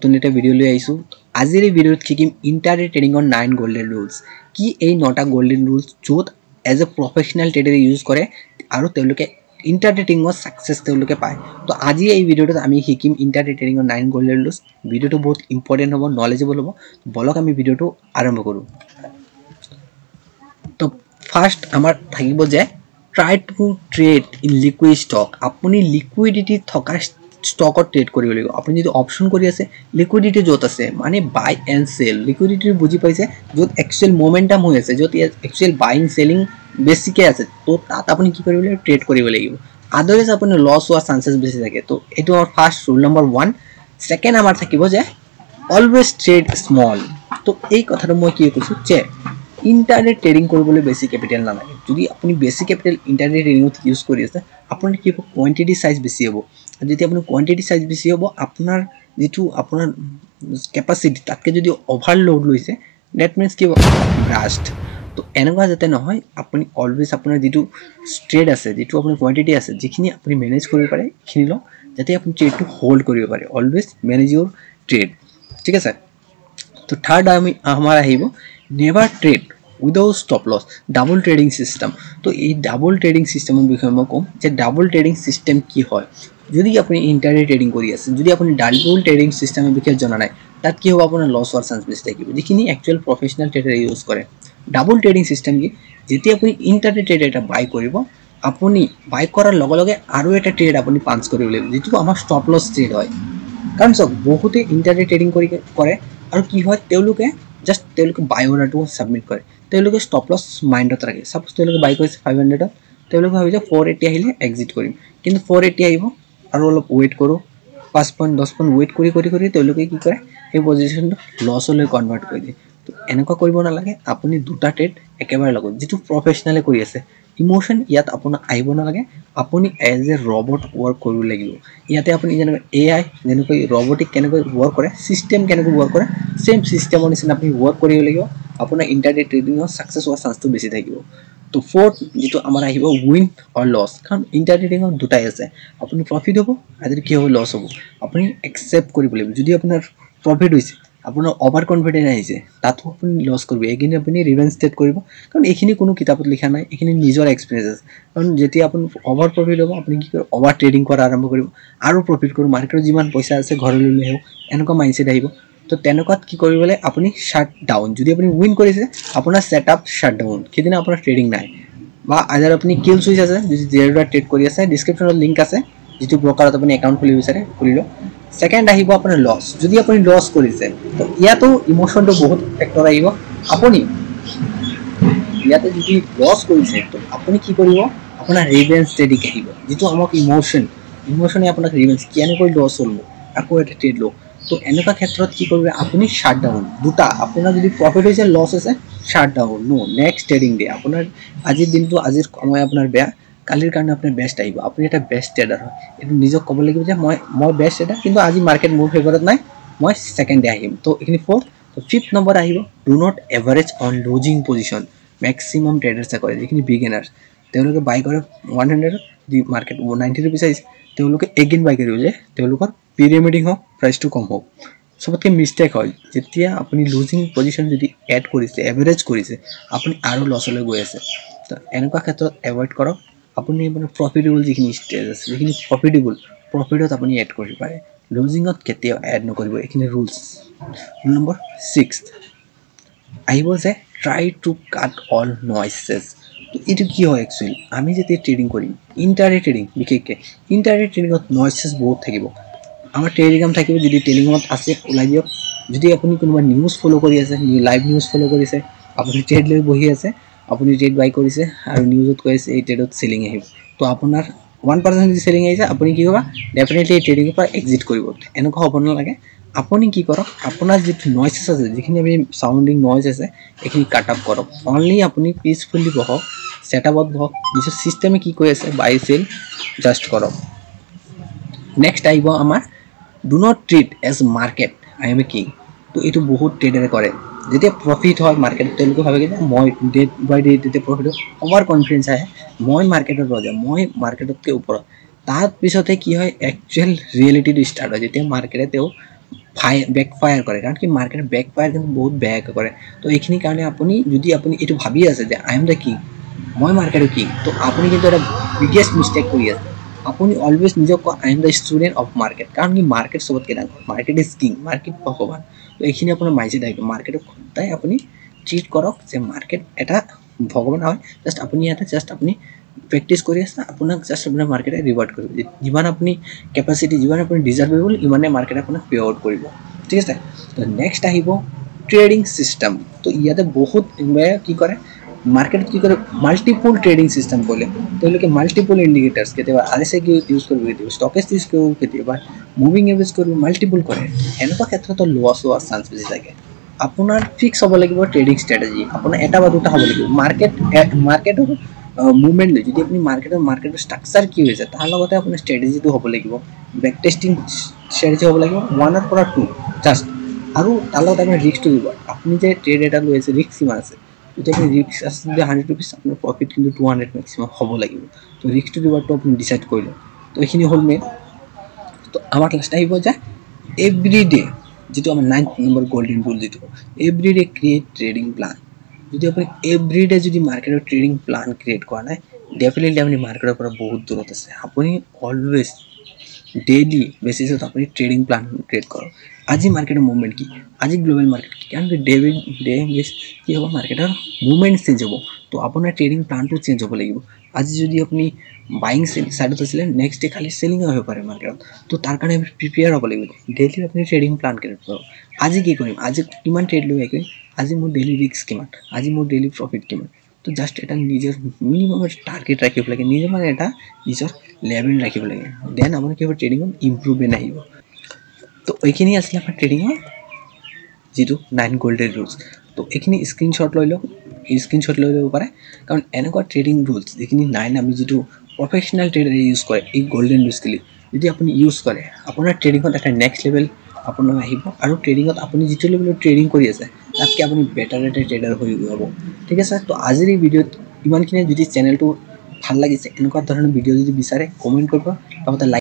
নতুন এটা ভিডিও লৈ আহিছো আজিৰ এই ভিডিওত শিকিম ইন্টাৰডে ট্ৰেডিংৰ 9 গোল্ডেন ৰুলস কি এই 9টা গোল্ডেন ৰুলস যত as a professional trader use কৰে আৰু তেওঁলোকে ইন্টাৰডে ট্ৰেডিংৰ সাকসেস তেওঁলোকে পায় তো আজি এই ভিডিওত আমি শিকিম ইন্টাৰডে ট্ৰেডিংৰ 9 গোল্ডেন ৰুলস ভিডিওটো বহুত ইম্পৰ্টেন্ট হ'ব নলেজেবল হ'ব বলক আমি ভিডিওটো আৰম্ভ কৰো তো ফাৰ্স্ট আমাৰ থাকিব যে try to trade in liquid stock আপুনি লিকুইডিটি থকা স্টকত ট্রেড কৰিব লাগিব আপুনি যদি অপশন কৰি আছে লিকুইডিটি যত আছে মানে বাই এন্ড সেল লিকুইডিটি বুজি পাইছে যত একচুয়াল মোমেন্টাম হৈ আছে যত একচুয়াল বাইং সেলিং বেছিকে আছে তো তাত আপুনি কি কৰিব লাগিব ট্ৰেড কৰিব লাগিব আদাৰৱাইজ আপুনি লস হোৱাৰ চান্সেস বেছি থাকে তো এটো আমাৰ ফাৰ্স্ট ৰুল নম্বৰ 1 সেকেন্ড আমাৰ থাকিব যে অলৱেজ ট্ৰেড স্মল তো এই কথাটো মই কি কৈছো যে ইন্টাৰডে ট্ৰেডিং কৰিবলৈ বেছি ক্যাপিটাল নালাগে যদি আপুনি বেছি ক্যাপিটাল ইন্টাৰডে ট্ৰেডিংত ইউজ কৰি আছে আপোনাৰ কি কোয়ান্টিটি সাইজ বেছি হ'ব যদি আপোনাৰ কোয়ান্টিটি সাইজ বেছি হ'ব আপোনাৰ যেটো আপোনাৰ ক্যাপাসিটি তাতকে যদি ওভাৰলোড লৈছে দ্যাট মিন্স কি ব্ৰাস্ট তো এনেকুৱা যাতে নহয় আপুনি অলৱেজ আপোনাৰ যেটো ট্ৰেড আছে যেটো আপোনাৰ কোয়ান্টিটি আছে যিখিনি আপুনি মেনেজ কৰিব পাৰে খিনি ল যাতে আপুনি ট্ৰেডটো হোল্ড কৰিব পাৰে অলৱেজ মেনেজ ইউৰ ট্ৰেড ঠিক আছে তো থাৰ্ড আমাৰ আহিব never trade without stop loss double trading system তো এই ডাবল ট্রেডিং সিস্টেমৰ বিষয়ে মই কম যে ডাবল ট্ৰেডিং সিস্টেম কি হয় যদি আপুনি ইন্টাৰডে ট্ৰেডিং কৰি আছে যদি আপুনি ডাবল ট্ৰেডিং সিস্টেমৰ বিষয়ে জনা নাই তাত কি হ'ব আপোনাৰ লস হোৱাৰ চান্স বেছি থাকিব যিখিনি একচুয়াল প্ৰফেশনাল ট্ৰেডাৰ ইউজ কৰে ডাবল ট্ৰেডিং সিস্টেম কি যেতিয়া আপুনি ইন্টাৰডে ট্ৰেড এটা বাই কৰিব আপুনি বাই কৰাৰ লগে লগে আৰু এটা ট্ৰেড আপুনি পাঞ্চ কৰিব লাগিব যেটো আমাৰ স্টপ লস ট্ৰেড হয় কাৰণ সব বহুতে ইন্টাৰডে ট্ৰেডিং কৰে আৰু কি হয় তেওঁলোকে just তেওঁলোকে বাই অৰ্ডাৰটো সাবমিট কৰে তেওঁলোকে স্টপ লস মাইন্ডত ৰাখে সাপোজ তেওঁলোকে বাই কৰিছে 500 তেওঁলোকে ভাবে যে 480 আহিলে এক্সিট কৰিম কিন্তু 480 আহিব আৰু অলপ ওয়েট কৰো 5 পইণ্ট 10 পইণ্ট ওয়েট কৰি তেওঁলোকে কি কৰে এই পজিশনটো লসলৈ কনভাৰ্ট কৰি দিয়ে তো এনেকুৱা কৰিব নালাগে আপুনি দুটা ট্ৰেড একেবাৰে লগত যেটো প্ৰফেশনালে কৰি আছে ইমোশন ইয়াত আপোনাৰ আহিব নালাগে আপুনি এজ এ ৰবট ওয়াৰ্ক কৰিব লাগিব ইয়াতে আপুনি যেনেকৈ এআই যেনেকৈ ৰবটিক কেনেকৈ ওয়াৰ্ক কৰে সিস্টেম কেনেকৈ ওয়াৰ্ক কৰে সেম সিস্টেমৰ নিচিনা আপুনি ওয়াৰ্ক কৰিব লাগিব আপোনাৰ ইন্টাৰডে ট্ৰেডিংৰ সাকসেস হোৱাৰ চান্সটো বেছি থাকিব তো ফোৰ্থ যেটো আমাৰ আহিব উইন অৰ লস কাৰণ ইন্টাৰডে ট্ৰেডিংৰ দুটাই আছে আপুনি প্ৰফিট হ'ব আৰু কি হ'ব লস হ'ব আপুনি একসেপ্ট কৰিব লাগিব যদি আপোনাৰ প্ৰফিট হৈছে আপোনাৰ ওভাৰ কনফিডেন্স আহিছে তাতো আপুনি লস কৰিব এগেইন আপুনি ৰিভেঞ্জ টেক কৰিব কাৰণ এখিনি কোনো কিতাপত লিখা নাই এখিনি নিজৰ এক্সপেৰিয়েন্স আছে কাৰণ যেতিয়া আপুনি ওভাৰ প্ৰফিট হ'ব আপুনি কি কৰিব ওভাৰ ট্ৰেডিং কৰা আৰম্ভ কৰিব আৰু প্ৰফিট কৰিব মাৰ্কেটত যিমান পইচা আছে ঘৰলৈ লৈ আহিব এনেকুৱা মাইন্ডসেট আহিব তো তেনেকুৱাত কি কৰিবলে আপুনি শাট ডাউন যদি আপুনি উইন কৰিছে আপোনাৰ সেটআপ শাট ডাউন কিদিনা আপোনাৰ ট্ৰেডিং নাই বা আজাৰ আপুনি কিল সুইচ আছে যদি জেৰোটা ট্ৰেড কৰি আছে ডেসক্ৰিপচনত লিংক আছে যেটো ব্ৰকাৰত আপুনি একাউন্ট খুলিব বিচাৰে খুলিলো সেকেন্ড আহিব আপোনাৰ লস যদি আপুনি লস কৰিছে তো ইয়াতো ইমোশনটো বহুত ফেক্টৰ আহিব আপুনি ইয়াতে যদি লস কৰিছে তো আপুনি কি কৰিব আপোনাৰ ৰিভেঞ্জ ট্ৰেডিং আহিব যেটো আমাক ইমোশনে আপোনাক ৰিভেঞ্জ কেনেকৈ লস হ'ল আকৌ এটা ট্ৰেড লো তো এনেকুৱা ক্ষেত্ৰত কি কৰিব আপুনি শাট ডাউন দুটা আপোনাৰ যদি প্ৰফিট হৈছে লস আছে শাট ডাউন নো নেক্সট ট্ৰেডিং ডে আপোনাৰ আজিৰ দিনটো আজিৰ সময় আপোনাৰ বেয়া কালিৰ কাৰণে আপোনাৰ বেস্ট আহিব আপুনি এটা বেস্ট ট্ৰেডাৰ হয় এটো নিজক ক'ব লাগিব যে মই বেস্ট ট্ৰেডাৰ কিন্তু আজি মাৰ্কেট মোৰ ফেভাৰত নাই মই সেকেন্ড ডে আহিম তো এখিনি ফোৰ্থ তো ফিফথ নম্বৰ আহিব do not average on losing position maximum ট্ৰেডাৰ্সে কৰে যিখিনি বিগিনাৰ্স তেওঁলোকে বাই কৰে 100 দি মাৰ্কেট 90 रुपीस আহিছে তেওঁলোকে এগেইন বাই কৰিব যে তেওঁলোকৰ পিৰামিডিং হওক প্ৰাইসটো কম হওক সবতকে মিস্টেক হয় যেতিয়া আপুনি লুজিং পজিশন যদি এড কৰিছে এভাৰেজ কৰিছে আপুনি আৰু লসলৈ গৈ আছে তো এনেকুৱা ক্ষেত্ৰত এভয়েড কৰক আপুনি মানে প্ৰফিটেবল যিখিনি ষ্টেজ আছে যিখিনি প্ৰফিটত আপুনি এড কৰিব পাৰে লুজিংত কেতিয়া এড নকৰিব এখিনি ৰুলস ৰুল নম্বৰ 6 আহিব যে ট্রাই টু কাট অল নয়েসেস তো এটো কি হয় একচুয়ালি আমি যেতিয়া ট্রেডিং কৰিম ইন্টাৰডে ট্ৰেডিং বিশেষকৈ ইন্টাৰডে ট্ৰেডিংত নয়েসেস বহুত থাকিব আমাৰ টেলিগ্ৰাম থাকিব যদি টেলিগ্ৰামত আছে ওলাই দিয়ক যদি আপুনি কোনোবা নিউজ ফলো কৰি আছে লাইভ নিউজ ফলো কৰিছে আপুনি ট্ৰেড লৈ বহি আছে আপুনি ট্ৰেড বাই কৰিছে আৰু নিউজত কৈ আছে এই ট্ৰেডত সেলিং আহিব তো আপোনাৰ 1% যদি সেলিং আহিছে আপুনি কি কৰিবা ডেফিনেটলি এই ট্ৰেডিংৰ পৰা এক্সিট কৰিব এনেকুৱা হ'ব নালাগে আপুনি কি কৰক আপোনাৰ যেটো নয়েসেস আছে যিখিনি আমি সাউন্ডিং নয়েজ আছে এখিনি কাট আপ কৰক অনলি আপুনি পিসফুলি বহক সেটআপত বহক নিজৰ সিস্টেমে কি কৈ আছে বাই সেল জাস্ট কৰক নেক্সট আহিব আমাৰ do not treat as market I am a king তো এটো বহুত ট্ৰেডাৰে কৰে যেতিয়া প্ৰফিট হয় মাৰ্কেট তেওঁলোকে ভাবে যে মই ডে বাই ডে যেতিয়া প্ৰফিট ওভাৰ কনফিডেন্স আহে মই মাৰ্কেটৰ ৰজা মই মাৰ্কেটতকৈ ওপৰত তাৰ পিছতে কি হয় একচুয়াল ৰিয়েলিটিটো ষ্টাৰ্ট হয় যেতিয়া মাৰ্কেটে তেও বেকফায়াৰ কৰে কাৰণ কি মাৰ্কেট বেকফায়াৰ কিন্তু বহুত বেয়াকৈ কৰে তো এইখিনি কাৰণে আপুনি যদি আপুনি এইটো ভাবি আছে যে আই এম দ্য কিং মই মাৰ্কেটৰ কিং তো আপুনি কিন্তু এটা বিগেষ্ট মিষ্টেক কৰি আছে আপুনি অলৱেজ নিজক কয় I am the student of market কাৰণ কি মাৰ্কেট চবতকৈ ডাঙৰ মাৰ্কেট ইজ কিং মাৰ্কেট ভগৱান তো এইখিনি আপোনাৰ মাইণ্ডছেট আহিব মাৰ্কেটক সদায় আপুনি ট্ৰিট কৰক যে মাৰ্কেট এটা ভগৱান হয় জাষ্ট আপুনি এটা জাষ্ট আপুনি প্ৰেক্টিছ কৰি আছে আপোনাক জাষ্ট আপোনাৰ মাৰ্কেটে ৰিৱাৰ্ড কৰিব যিমান আপুনি কেপাচিটি যিমান আপুনি ডিজাৰ্ভ কৰিব ইমানে মাৰ্কেটে আপোনাক পে' আউট কৰিব ঠিক আছে তো নেক্সট আহিব ট্ৰেডিং চিষ্টেম তো ইয়াতে বহুত কি কৰে মাৰ্কেটত কি কৰে মাল্টিপুল ট্ৰেডিং চিষ্টেম কৰিলে তেওঁলোকে মাল্টিপুল ইণ্ডিকেটাৰ্ছ কেতিয়াবা RSI ইউজ কৰিব কেতিয়াবা ষ্টকেজ ইউজ কৰিব কেতিয়াবা মুভিং এভাৰেজ কৰিব মাল্টিপুল কৰে এনেকুৱা ক্ষেত্ৰত লছ হোৱাৰ চান্স বেছি থাকে আপোনাৰ ফিক্স হ'ব লাগিব ট্ৰেডিং ষ্ট্ৰেটেজি আপোনাৰ এটা বা দুটা হ'ব লাগিব মাৰ্কেটৰ মুভমেণ্ট লৈ যদি আপুনি মাৰ্কেটৰ ষ্ট্ৰাকচাৰ কি হৈছে তাৰ লগতে আপোনাৰ ষ্ট্ৰেটেজিটো হ'ব লাগিব বেক টেষ্টিং ষ্ট্ৰেটেজি হ'ব লাগিব 1 পৰা 2 জাষ্ট আৰু তাৰ লগত আপোনাৰ ৰিস্কটো দিব আপুনি যে ট্ৰেড এটা লৈ আছে ৰিস্ক কিমান আছে যদি আপুনি ৰিস্ক আছে যদি 100 rupees আপোনাৰ প্ৰফিট কিন্তু 200 মেক্সিমাম হ'ব লাগিব তো ৰিস্কটো দিবটো আপুনি ডিচাইড কৰিলে তো এইখিনি হ'ল মেইন তো আমাৰ লাষ্ট আহিব যে এভৰিডে যিটো আমাৰ 9th নম্বৰ গোল্ডেন ৰুল যিটো এভৰিডে ক্ৰিয়েট ট্ৰেডিং প্লান যদি আপুনি এভৰিডে যদি মাৰ্কেটৰ ট্ৰেডিং প্লান ক্ৰিয়েট কৰা নাই ডেফিনেটলি আপুনি মাৰ্কেটৰ পৰা বহুত দূৰত আছে আপুনি অলৱেজ ডেইলি বেচিছত আপুনি ট্ৰেডিং প্লান ক্ৰিয়েট কৰক আজি মাৰ্কেটৰ মুভমেণ্ট কি আজি গ্লোবেল মাৰ্কেট কি কাৰণ ডে বেছ কি হ'ব মাৰ্কেটৰ মুভমেণ্ট চেঞ্জ হ'ব তো আপোনাৰ ট্ৰেডিং প্লানটো চেঞ্জ হ'ব লাগিব আজি যদি আপুনি বাইং ছাইডত আছিলে নেক্সট ডে খালি চেলিং আহিব পাৰে মাৰ্কেটত তো তাৰ কাৰণে প্ৰিপেয়াৰ হ'ব লাগিব ডেইলি আপুনি ট্ৰেডিং প্লান ক্ৰিয়েট কৰক আজি কি কৰিম আজি কিমান ট্ৰেড লৈ আহিম আজি মোৰ ডেইলি ৰিস্ক কিমান আজি মোৰ ডেইলি প্ৰফিট কিমান তো জাষ্ট এটা নিজৰ মিনিমাম টাৰ্গেট ৰাখিব লাগে নিজৰ মানে এটা নিজৰ লেভেল ৰাখিব লাগে দেন আপোনাৰ কি হ'ব ট্ৰেডিঙত ইম্প্ৰুভমেণ্ট আহিব তো এইখিনি আছিলে আমাৰ ট্ৰেডিঙৰ যিটো 9 গোল্ডেন ৰুলছ তো এইখিনি স্ক্ৰীনশ্বট লৈ লওক স্ক্ৰীনশ্বট লৈ ল'ব পাৰে কাৰণ এনেকুৱা ট্ৰেডিং ৰুলছ যিখিনি 9 আমি যিটো প্ৰফেশ্যনেল ট্ৰেডাৰে ইউজ কৰে এই গোল্ডেন ৰুলছখিনি যদি আপুনি ইউজ কৰে আপোনাৰ ট্ৰেডিঙত এটা নেক্সট লেভেল আপোনাৰ আহিব আৰু ট্ৰেডিঙত আপুনি যিটো লেভেলত ট্ৰেডিং কৰি আছে তাতকৈ আপুনি বেটাৰ এটা ট্ৰেডাৰ হৈ যাব ঠিক আছে তো আজিৰ এই ভিডিঅ'ত ইমানখিনি যদি চেনেলটো ভাল লাগিছে এনেকুৱা ধৰণৰ ভিডিঅ' যদি বিচাৰে কমেণ্ট কৰিব লগতে লাইক